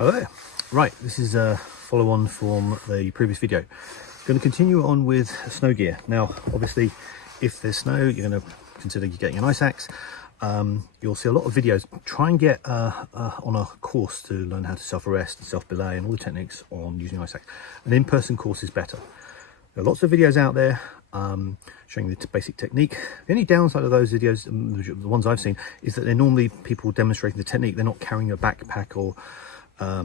Hello there. Right, this is a follow-on from the previous video. Going to continue on with snow gear. Now, obviously, if there's snow, you're going to consider getting an ice axe. You'll see a lot of videos. Try and get on a course to learn how to self-arrest and self-belay and all the techniques on using ice axe. An in-person course is better. There are lots of videos out there showing the basic technique. The only downside of those videos, the ones I've seen, is that they're normally people demonstrating the technique. They're not carrying a backpack or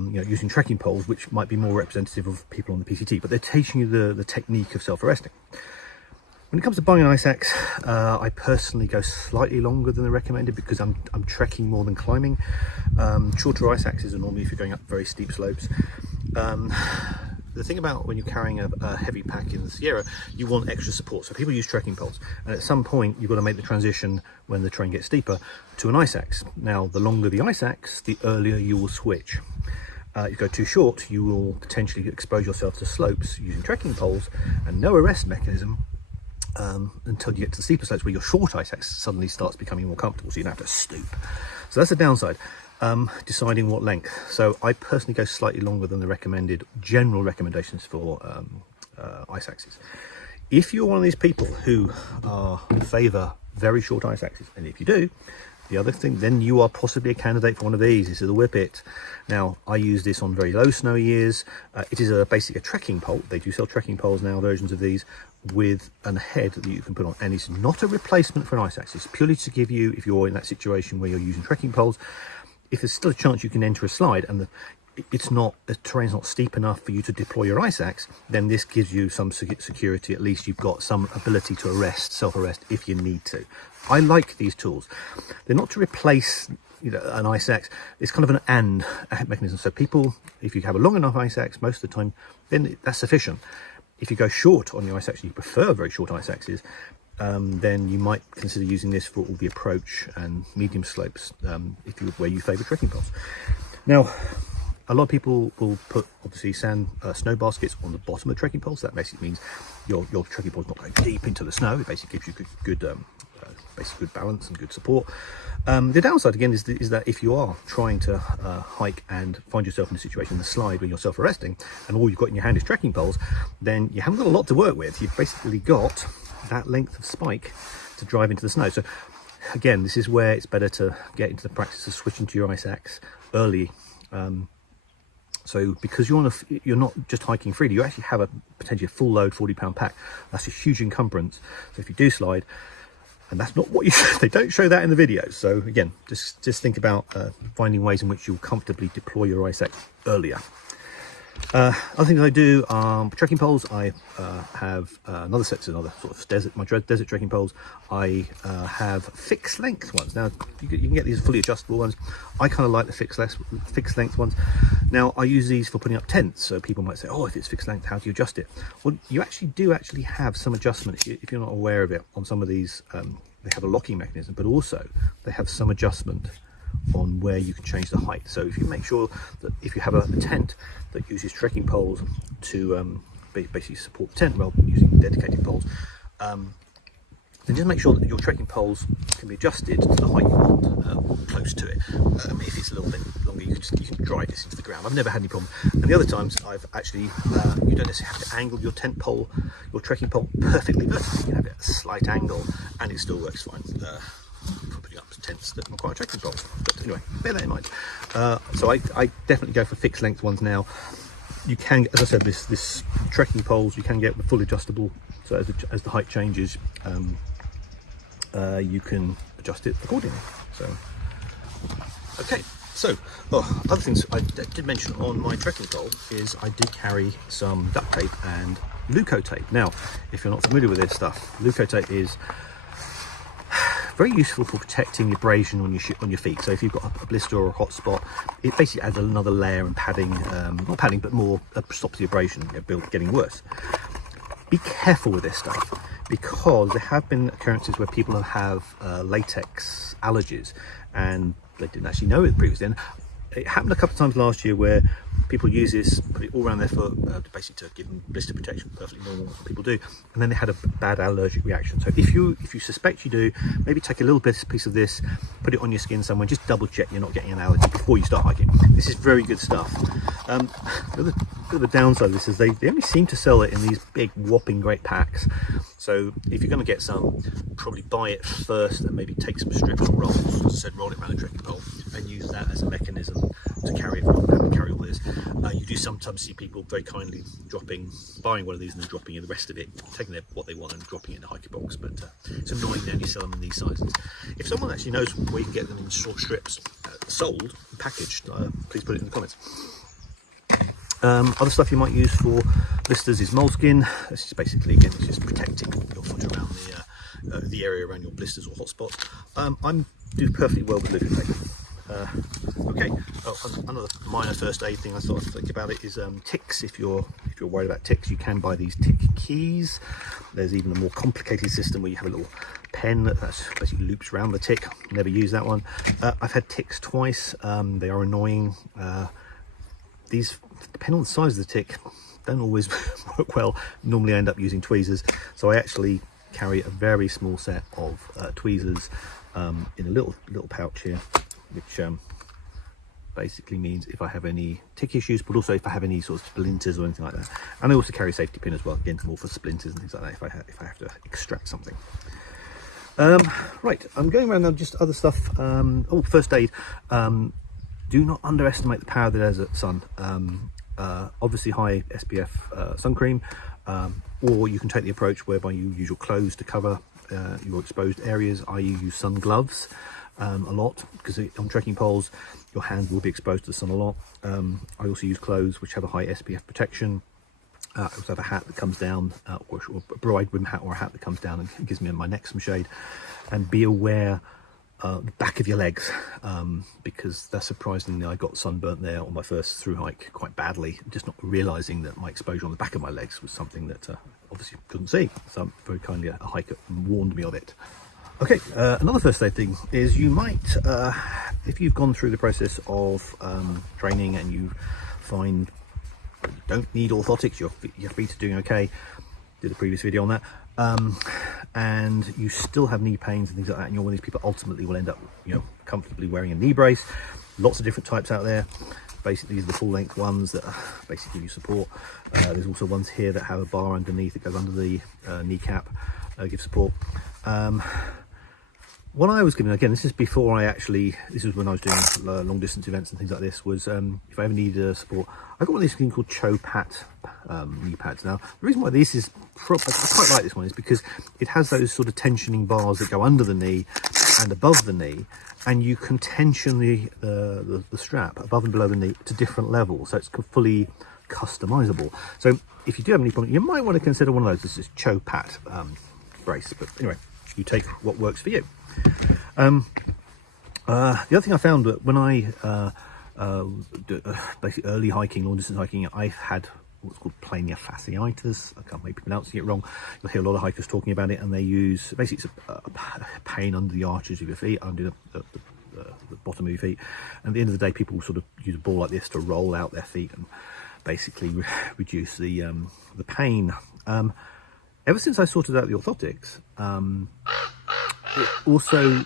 using trekking poles, which might be more representative of people on the PCT, but they're teaching you the technique of self-arresting. When it comes to buying an ice axe, I personally go slightly longer than the recommended because I'm trekking more than climbing. Shorter ice axes are normally if you're going up very steep slopes. The thing about when you're carrying a heavy pack in the Sierra, you want extra support. So people use trekking poles, and at some point you've got to make the transition when the terrain gets steeper to an ice axe. Now, the longer the ice axe, the earlier you will switch. If you go too short, you will potentially expose yourself to slopes using trekking poles and no arrest mechanism until you get to the steeper slopes where your short ice axe suddenly starts becoming more comfortable, so you don't have to stoop. So that's the downside. Deciding what length. So I personally go slightly longer than the recommended general recommendations for ice axes. If you're one of these people who favour very short ice axes, and if you do, the other thing, then you are possibly a candidate for one of these. This is the Whippet. Now, I use this on very low snowy years. It is basically a trekking pole. They do sell trekking poles now, versions of these, with a head that you can put on. And it's not a replacement for an ice axe. It's purely to give you, if you're in that situation where you're using trekking poles, if there's still a chance you can enter a slide and the terrain's not steep enough for you to deploy your ice axe, then this gives you some security. At least you've got some ability to self-arrest if you need to. I like these tools. They're not to replace an ice axe. It's kind of an and mechanism. So people, if you have a long enough ice axe, most of the time, then that's sufficient. If you go short on your ice axe, you prefer very short ice axes, then you might consider using this for all the approach and medium slopes where you favour trekking poles. Now, a lot of people will put obviously snow baskets on the bottom of trekking poles. That basically means your trekking pole's not going deep into the snow. It basically gives you good balance and good support. The downside again is that if you are trying to hike and find yourself in a situation in the slide when you're self-arresting and all you've got in your hand is trekking poles, then you haven't got a lot to work with. You've basically got that length of spike to drive into the snow. So again, this is where it's better to get into the practice of switching to your ice axe early. So because you're not just hiking freely, you actually have potentially a full load 40-pound pack. That's a huge encumbrance. So if you do slide, and that's not what they don't show that in the video. So again, just think about finding ways in which you'll comfortably deploy your ice axe earlier. Other things I do, trekking poles. I have another sort of desert trekking poles. I have fixed length ones. Now you can get these fully adjustable ones. I kind of like the fixed length ones. Now I use these for putting up tents. So people might say, oh, if it's fixed length, how do you adjust it? Well, you do actually have some adjustment if you're not aware of it. On some of these, they have a locking mechanism, but also they have some adjustment on where you can change the height. So if you make sure that if you have a tent that uses trekking poles to basically support the tent rather than using dedicated poles, then just make sure that your trekking poles can be adjusted to the height you want, or close to it. If it's a little bit longer, you can drive this into the ground. I've never had any problem. And the other times I've actually, you don't necessarily have to angle your tent pole, your trekking pole perfectly vertically. You can have it at a slight angle and it still works fine. For putting up tents that require trekking poles. But anyway, bear that in mind. So I definitely go for fixed length ones now. You can, as I said, this trekking poles you can get fully adjustable. So as the height changes, you can adjust it accordingly. So okay. So other things I did mention on my trekking pole is I did carry some duct tape and Leuco tape. Now, if you're not familiar with this stuff, Leuco tape is very useful for protecting abrasion on your feet. So if you've got a blister or a hot spot, it basically adds another layer and padding, not padding, but more stops the abrasion getting worse. Be careful with this stuff because there have been occurrences where people have latex allergies and they didn't actually know it previously. And it happened a couple of times last year where people use this, put it all around their foot, basically to give them blister protection, perfectly normal, what people do. And then they had a bad allergic reaction. So if you suspect you do, maybe take a little piece of this, put it on your skin somewhere, just double check you're not getting an allergy before you start hiking. This is very good stuff. The bit of a downside of this is they only seem to sell it in these big whopping great packs. So if you're going to get some, probably buy it first and maybe take some strips or rolls, as I said, roll it around a trekking pole and use that as a mechanism to carry it and carry all this. You do sometimes see people very kindly buying one of these and then dropping in the rest of it, taking what they want and dropping it in a hiker box, but it's annoying that you sell them in these sizes. If someone actually knows where you can get them in short strips, sold, packaged, please put it in the comments. Other stuff you might use for blisters is moleskin. This is basically, again, it's just protecting your foot around the area around your blisters or hotspots. I do perfectly well with lubricate. Okay, another minor first aid thing I thought I'd think about it is ticks. If you're worried about ticks, you can buy these tick keys. There's even a more complicated system where you have a little pen that basically loops around the tick. Never use that one. I've had ticks twice. They are annoying. These, depending on the size of the tick, don't always work well. Normally I end up using tweezers, so I actually carry a very small set of tweezers in a little pouch here, which basically means if I have any tick issues, but also if I have any sort of splinters or anything like that. And I also carry a safety pin as well, again, more for splinters and things like that if I have to extract something. Right, I'm going around now, just other stuff. First aid. Do not underestimate the power of the desert sun. Obviously high SPF sun cream, or you can take the approach whereby you use your clothes to cover your exposed areas, i.e. use sun gloves a lot, because on trekking poles your hands will be exposed to the sun a lot. I also use clothes which have a high SPF protection. I also have a hat that comes down, or a broad brim hat, or a hat that comes down and gives me my neck some shade. And be aware the back of your legs, because that's surprisingly I got sunburnt there on my first through hike quite badly, just not realizing that my exposure on the back of my legs was something that obviously couldn't see. So very kindly a hiker warned me of it. Okay, another first aid thing is you might, if you've gone through the process of training and you find you don't need orthotics, your feet are doing okay, did a previous video on that, and you still have knee pains and things like that, and you're one of these people ultimately will end up, comfortably wearing a knee brace. Lots of different types out there. Basically, these are the full length ones that basically give you support. There's also ones here that have a bar underneath that goes under the kneecap, give support. What I was given, again, this is before this was when I was doing long distance events and things like this, was if I ever needed support, I got one of these things called Chopat knee pads. Now, the reason why this is, I quite like this one, is because it has those sort of tensioning bars that go under the knee and above the knee, and you can tension the strap above and below the knee to different levels, so it's fully customizable. So if you do have any problem, you might want to consider one of those. This is Chopat brace, but anyway, you take what works for you. The other thing I found that when I basically early hiking, long distance hiking, I've had what's called Plop Fasciitis. I can't maybe pronouncing it wrong. You'll hear a lot of hikers talking about it, and they use, basically it's a pain under the arches of your feet, under the bottom of your feet, and at the end of the day people sort of use a ball like this to roll out their feet and basically reduce the pain. Ever since I sorted out the orthotics, it also,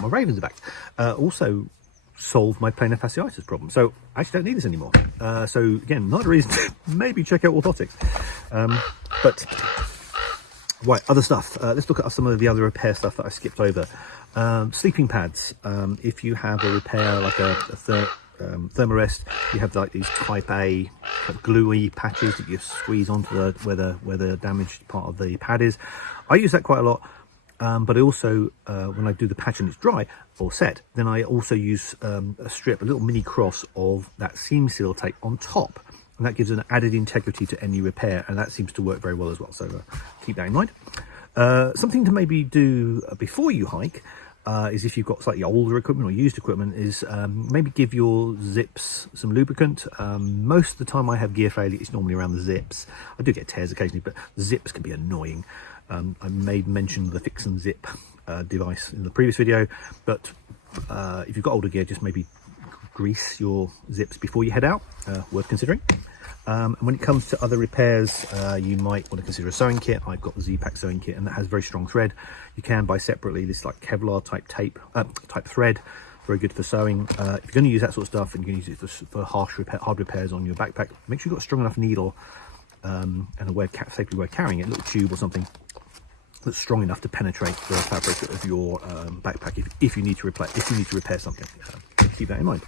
my ravens are back, also solved my plantar fasciitis problem. So I actually don't need this anymore. So again, another reason to maybe check out orthotics. But right, other stuff. Let's look at some of the other repair stuff that I skipped over. Sleeping pads. If you have a repair like a thermarest, you have like these type A gluey patches that you squeeze onto where the damaged part of the pad is. I use that quite a lot. But I also, when I do the patch and it's dry or set, then I also use a little mini cross of that seam seal tape on top, and that gives an added integrity to any repair, and that seems to work very well as well, so keep that in mind. Something to maybe do before you hike is, if you've got slightly older equipment or used equipment, is maybe give your zips some lubricant. Most of the time I have gear failure, it's normally around the zips. I do get tears occasionally, but the zips can be annoying. I made mention of the fix and zip device in the previous video, but if you've got older gear, just maybe grease your zips before you head out, worth considering. And when it comes to other repairs, you might want to consider a sewing kit. I've got the Ziplock sewing kit, and that has very strong thread. You can buy separately this like Kevlar type tape, type thread, very good for sewing. If you're going to use that sort of stuff and you're going to use it for hard repairs on your backpack, make sure you've got a strong enough needle and a safety way of carrying it, a little tube or something that's strong enough to penetrate the fabric of your backpack if you need to repair something. Keep that in mind.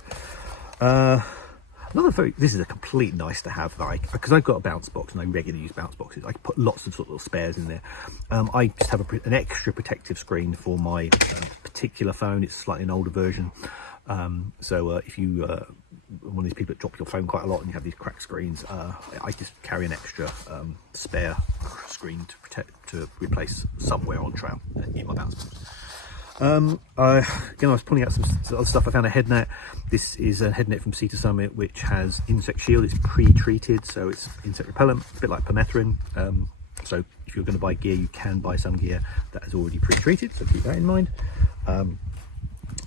This is a complete nice to have, because I've got a bounce box and I regularly use bounce boxes. I put lots of sort of little spares in there. I just have an extra protective screen for my particular phone. It's slightly an older version. So if you one of these people that drop your phone quite a lot and you have these cracked screens, I just carry an extra spare screen to replace somewhere on trail in my bounce box. Again, I was pulling out some other stuff. I found a Headnet. This is a Headnet from Sea to Summit, which has insect shield. It's pre-treated, so it's insect repellent, a bit like permethrin. So if you're going to buy gear, you can buy some gear that is already pre-treated, so keep that in mind.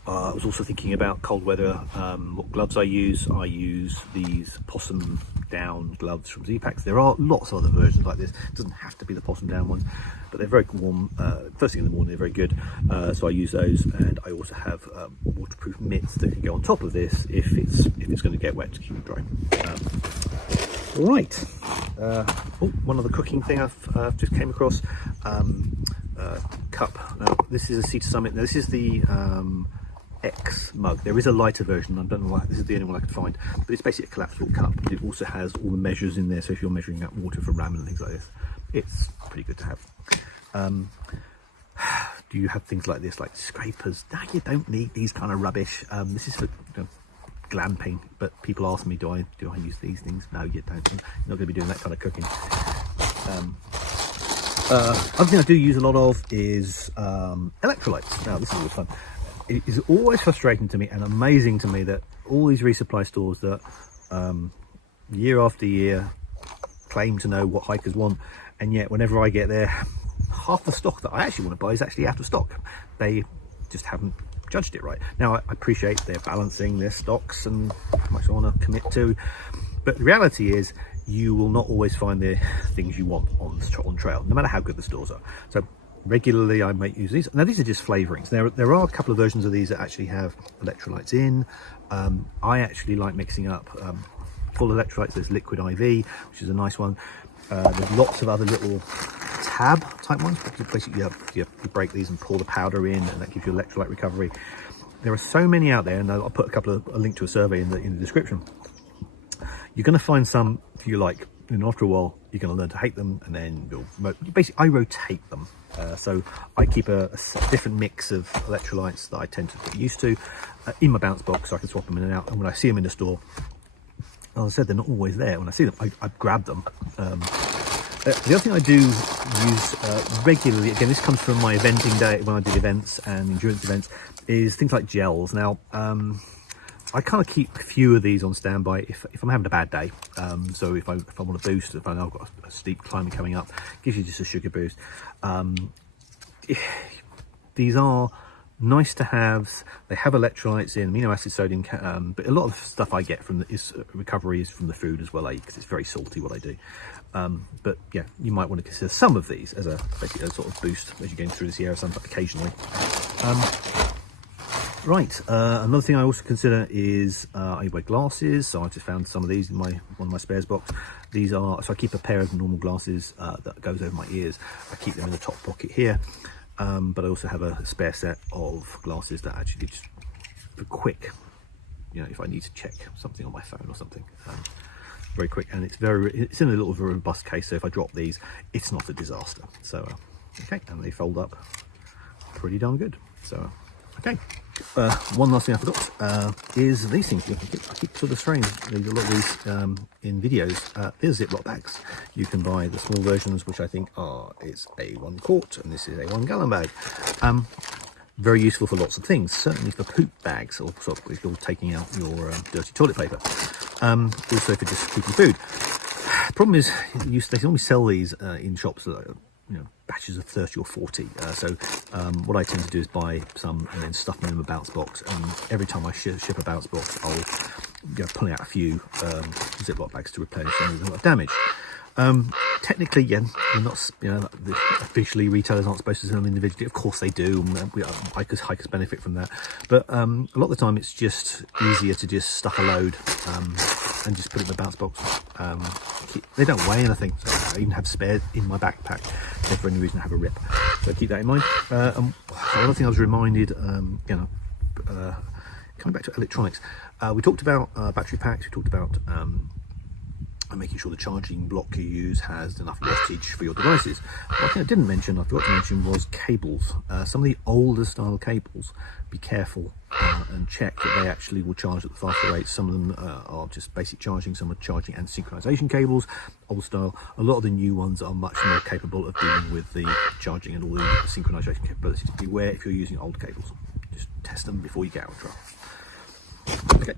I was also thinking about cold weather, what gloves I use. I use these possum down gloves from Ziplock. There are lots of other versions like this. It doesn't have to be the possum down ones, but they're very warm. First thing in the morning, they're very good. So I use those, and I also have waterproof mitts that can go on top of this if it's going to get wet to keep it dry. Right. One other cooking thing I've just came across. Cup. Now this is a Sea to Summit. Now this is the X mug. There is a lighter version. I don't know why this is the only one I could find, but it's basically a collapsible cup. It also has all the measures in there, so if you're measuring out water for ramen and things like this, it's pretty good to have. Do you have things like this, like scrapers? No, you don't need these kind of rubbish. This is for glamping, but people ask me, do I use these things? No, you don't. You're not going to be doing that kind of cooking. Other thing I do use a lot of is electrolytes. Now this is always fun. It is always frustrating to me and amazing to me that all these resupply stores that year after year claim to know what hikers want, and yet whenever I get there, half the stock that I actually want to buy is actually out of stock. They just haven't judged it right. Now I appreciate they're balancing their stocks and how much I want to commit to, but the reality is you will not always find the things you want on trail, no matter how good the stores are. So regularly I might use these. Now these are just flavorings. There are a couple of versions of these that actually have electrolytes in. I actually like mixing up full electrolytes. There's liquid IV, which is a nice one. There's lots of other little tab type ones. Basically you break these and pour the powder in, and that gives you electrolyte recovery. There are so many out there, and I'll put a link to a survey in the description. You're going to find some you like, and after a while you're going to learn to hate them, and then basically I rotate them. So I keep a different mix of electrolytes that I tend to get used to in my bounce box, so I can swap them in and out. And when I see them in the store, as I said, they're not always there. When I see them, I grab them. The other thing I do use regularly, again, this comes from my eventing day when I did events and endurance events, is things like gels. Now, I kind of keep a few of these on standby if I'm having a bad day. So if I want to boost, if I know I've got a steep climb coming up, gives you just a sugar boost. These are nice to have. They have electrolytes in, amino acid, sodium, but a lot of stuff I get from recovery is from the food as well, because it's very salty what I do. But yeah, you might want to consider some of these as basically a sort of boost as you're going through the Sierra sometimes occasionally. Right, another thing I also consider is I wear glasses, so I just found some of these in one of my spares box. These are, so I keep a pair of normal glasses that goes over my ears. I keep them in the top pocket here, but I also have a spare set of glasses that actually just for quick, if I need to check something on my phone or something. Very quick, and it's in a little robust case, so if I drop these, it's not a disaster. So okay, and they fold up pretty darn good. So okay, one last thing I forgot is these things. I keep sort of spraying a lot of these in videos. There's Ziplock bags. You can buy the small versions, which I think it's a 1 quart, and this is a 1 gallon bag. Very useful for lots of things, certainly for poop bags, or sort of if you're taking out your dirty toilet paper. Also for just keeping food. The problem is they only sell these in shops that batches of 30 or 40. What I tend to do is buy some and then stuff them in a bounce box, and every time I ship a bounce box, I'll pull out a few Ziplock bags to replenish any that got damaged. Technically, again, we're not, officially retailers aren't supposed to sell them individually. Of course they do. Hikers benefit from that. But a lot of the time, it's just easier to just stuff a load and just put it in the bounce box. They don't weigh anything. So I even have spares in my backpack if for any reason I have a rip. So keep that in mind. Another thing I was reminded, coming back to electronics, we talked about battery packs. We talked about and making sure the charging block you use has enough wattage for your devices. One thing I didn't mention, I forgot to mention, was cables. Some of the older style cables, be careful and check that they actually will charge at the faster rates. Some of them are just basic charging, some are charging and synchronization cables, old style. A lot of the new ones are much more capable of dealing with the charging and all the synchronization capabilities. Beware if you're using old cables. Just test them before you get out of trouble. Okay.